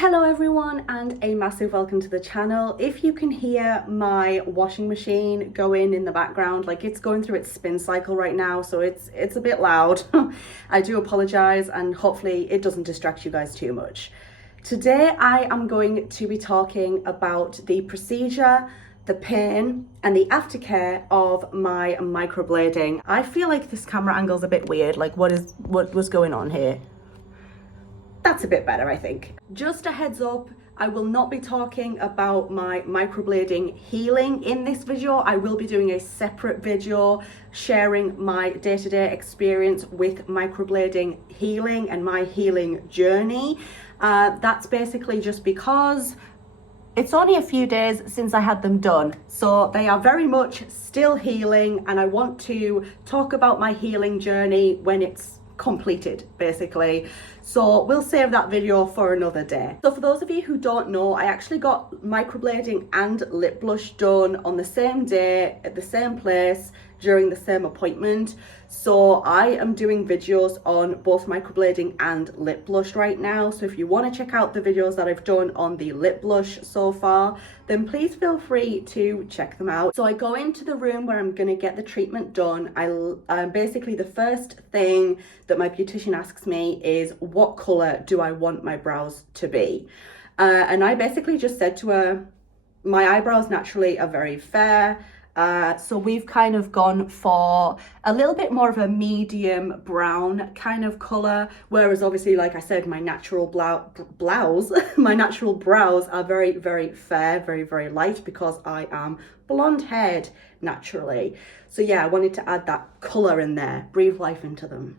Hello everyone, and a massive welcome to the channel. If you can hear my washing machine going in the background, like it's going through its spin cycle right now, so it's a bit loud. I do apologize, and hopefully it doesn't distract you guys too much. Today I am going to be talking about the procedure, the pain and the aftercare of my microblading. I feel like this camera angle is a bit weird. Like what was going on here? That's a bit better, I think. Just a heads up, I will not be talking about my microblading healing in this video. I will be doing a separate video sharing my day-to-day experience with microblading healing and my healing journey. That's basically just because it's only a few days since I had them done, so they are very much still healing, and I want to talk about my healing journey when it's completed, basically. So we'll save that video for another day. So for those of you who don't know, I actually got microblading and lip blush done on the same day at the same place during the same appointment. So I am doing videos on both microblading and lip blush right now. So if you want to check out the videos that I've done on the lip blush so far, then please feel free to check them out. So I go into the room where I'm going to get the treatment done. Basically the first thing that my beautician asks me is, what color do I want my brows to be? And I basically just said to her, my eyebrows naturally are very fair. So we've kind of gone for a little bit more of a medium brown kind of color, whereas obviously, like I said, my natural my natural brows are very, very fair, very, very light, because I am blonde haired naturally. So yeah, I wanted to add that color in there, breathe life into them.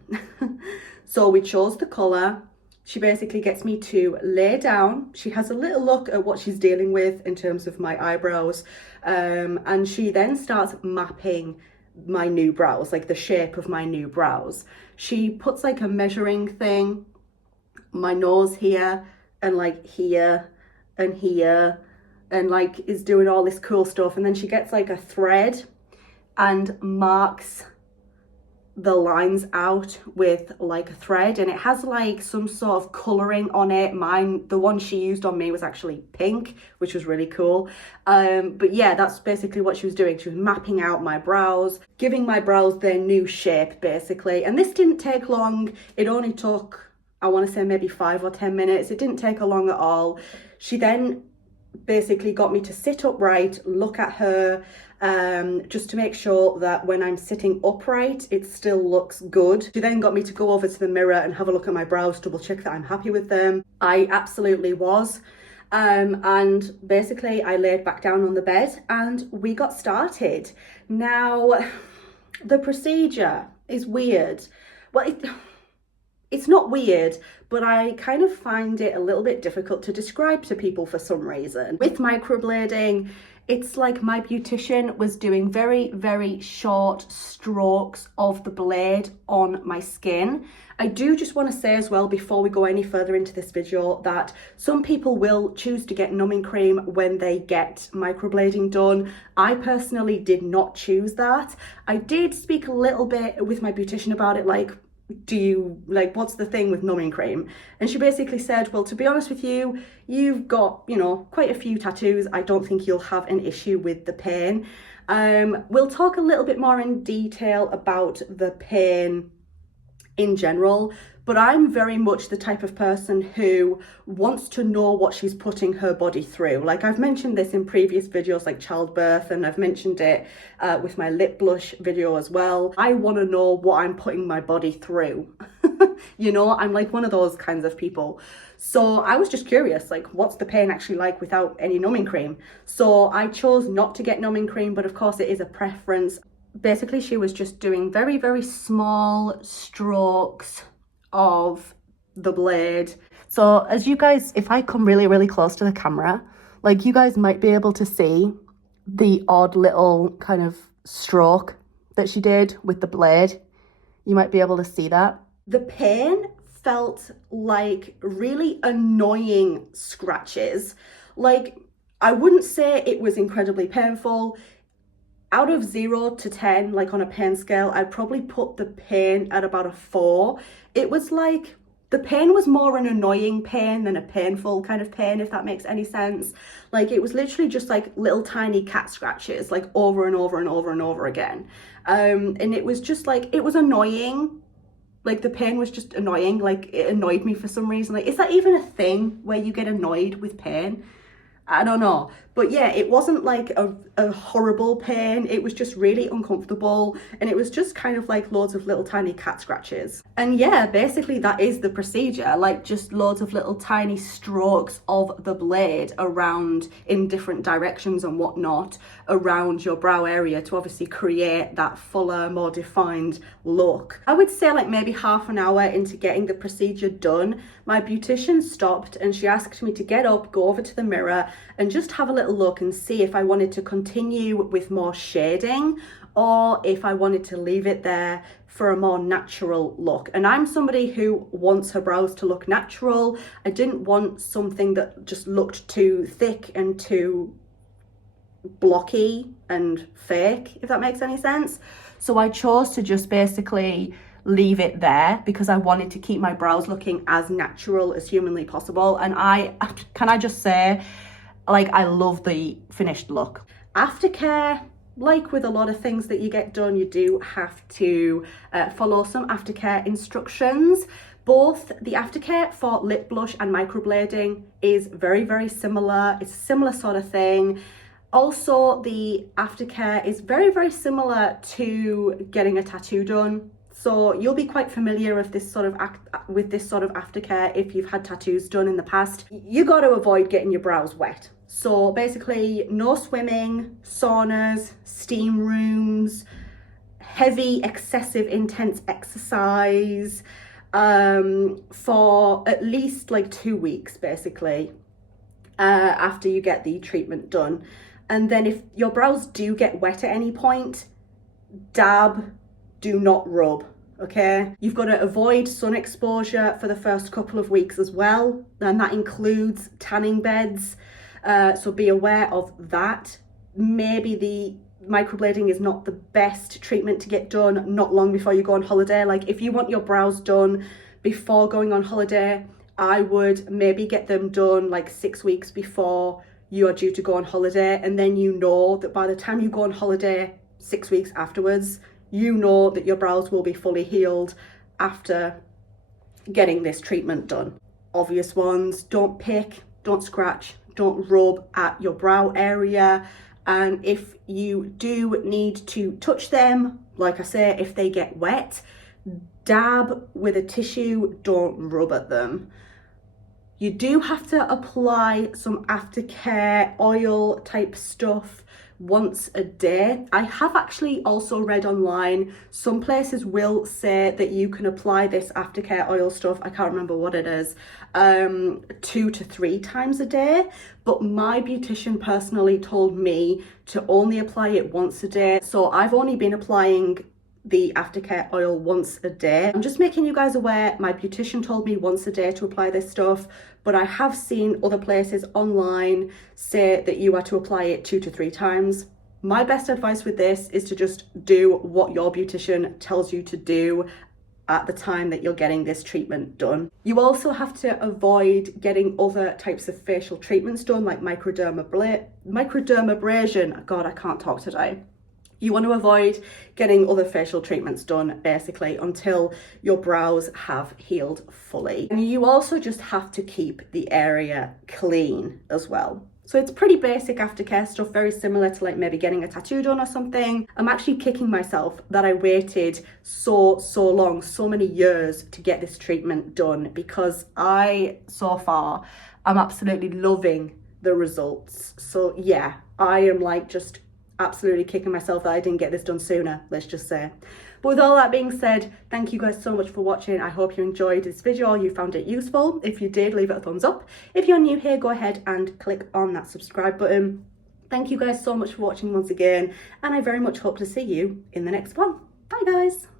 So we chose the color. She basically gets me to lay down. She has a little look at what she's dealing with in terms of my eyebrows. And she then starts mapping my new brows, like the shape of my new brows. She puts like a measuring thing, my nose here, and like here, and here, and like is doing all this cool stuff. And then she gets like a thread and marks the lines out with like a thread, and it has like some sort of coloring on it. The one she used on me was actually pink, which was really cool. But yeah, that's basically what she was doing. She was mapping out my brows, giving my brows their new shape basically. And this didn't take long. It only took, I want to say, maybe 5 or 10 minutes. It didn't take long at all. She then basically got me to sit upright, look at her, just to make sure that when I'm sitting upright, it still looks good. She then got me to go over to the mirror and have a look at my brows, double check that I'm happy with them. I absolutely was. And basically I laid back down on the bed and we got started. Now, the procedure is weird. Well, it's not weird, but I kind of find it a little bit difficult to describe to people for some reason. With microblading, it's like my beautician was doing very, very short strokes of the blade on my skin. I do just want to say as well, before we go any further into this video, that some people will choose to get numbing cream when they get microblading done. I personally did not choose that. I did speak a little bit with my beautician about it, like, what's the thing with numbing cream? And she basically said, well, to be honest with you, you've got, quite a few tattoos. I don't think you'll have an issue with the pain. We'll talk a little bit more in detail about the pain in general, but I'm very much the type of person who wants to know what she's putting her body through. Like, I've mentioned this in previous videos like childbirth, and I've mentioned it with my lip blush video as well. I want to know what I'm putting my body through. I'm like one of those kinds of people. So I was just curious, like, what's the pain actually like without any numbing cream? So I chose not to get numbing cream, but of course it is a preference. Basically, she was just doing very, very small strokes of the blade. So as you guys, if I come really, really close to the camera, like, you guys might be able to see the odd little kind of stroke that she did with the blade. You might be able to see that. The pain felt like really annoying scratches. Like, I wouldn't say it was incredibly painful. Out of 0 to 10, like on a pain scale, I'd probably put the pain at about a 4. It was like The pain was more an annoying pain than a painful kind of pain, if that makes any sense. Like, it was literally just like little tiny cat scratches, like over and over and over and over again. And it was just like, it was annoying. Like, the pain was just annoying. Like, it annoyed me for some reason. Like, is that even a thing where you get annoyed with pain? I don't know. But yeah, it wasn't like a horrible pain. It was just really uncomfortable. And it was just kind of like loads of little tiny cat scratches. And yeah, basically that is the procedure. Like, just loads of little tiny strokes of the blade around in different directions and whatnot around your brow area to obviously create that fuller, more defined look. I would say like maybe half an hour into getting the procedure done, my beautician stopped and she asked me to get up, go over to the mirror and just have a little look and see if I wanted to continue with more shading or if I wanted to leave it there for a more natural look. And I'm somebody who wants her brows to look natural. I didn't want something that just looked too thick and too blocky and fake, if that makes any sense. So I chose to just basically leave it there because I wanted to keep my brows looking as natural as humanly possible. And can I just say, like, I love the finished look. Aftercare, like with a lot of things that you get done, you do have to follow some aftercare instructions. Both the aftercare for lip blush and microblading is very, very similar. It's a similar sort of thing. Also, the aftercare is very, very similar to getting a tattoo done. So you'll be quite familiar with this sort of aftercare if you've had tattoos done in the past. You got to avoid getting your brows wet. So basically, no swimming, saunas, steam rooms, heavy, excessive, intense exercise for at least like 2 weeks, basically, after you get the treatment done. And then if your brows do get wet at any point, dab, do not rub. Okay, you've got to avoid sun exposure for the first couple of weeks as well, and that includes tanning beds, so be aware of that. Maybe the microblading is not the best treatment to get done not long before you go on holiday. Like, if you want your brows done before going on holiday, I would maybe get them done like 6 weeks before you are due to go on holiday, and then you know that by the time you go on holiday 6 weeks afterwards, you know that your brows will be fully healed after getting this treatment done. Obvious ones: don't pick, don't scratch, don't rub at your brow area. And if you do need to touch them, like I say, if they get wet, dab with a tissue, don't rub at them. You do have to apply some aftercare oil type stuff once a day. I have actually also read online, some places will say that you can apply this aftercare oil stuff, I can't remember what it is, 2 to 3 times a day. But my beautician personally told me to only apply it once a day. So I've only been applying the aftercare oil once a day. I'm just making you guys aware, my beautician told me once a day to apply this stuff, but I have seen other places online say that you are to apply it 2 to 3 times. My best advice with this is to just do what your beautician tells you to do at the time that you're getting this treatment done. You also have to avoid getting other types of facial treatments done, like microdermabrasion. God, I can't talk today. You want to avoid getting other facial treatments done basically until your brows have healed fully. And you also just have to keep the area clean as well. So it's pretty basic aftercare stuff, very similar to like maybe getting a tattoo done or something. I'm actually kicking myself that I waited so long, so many years to get this treatment done, because so far, I'm absolutely loving the results. So yeah, I am like just absolutely kicking myself that I didn't get this done sooner, let's just say. But with all that being said, thank you guys so much for watching. I hope you enjoyed this video, you found it useful. If you did, leave it a thumbs up. If you're new here, go ahead and click on that subscribe button. Thank you guys so much for watching once again, and I very much hope to see you in the next one. Bye guys.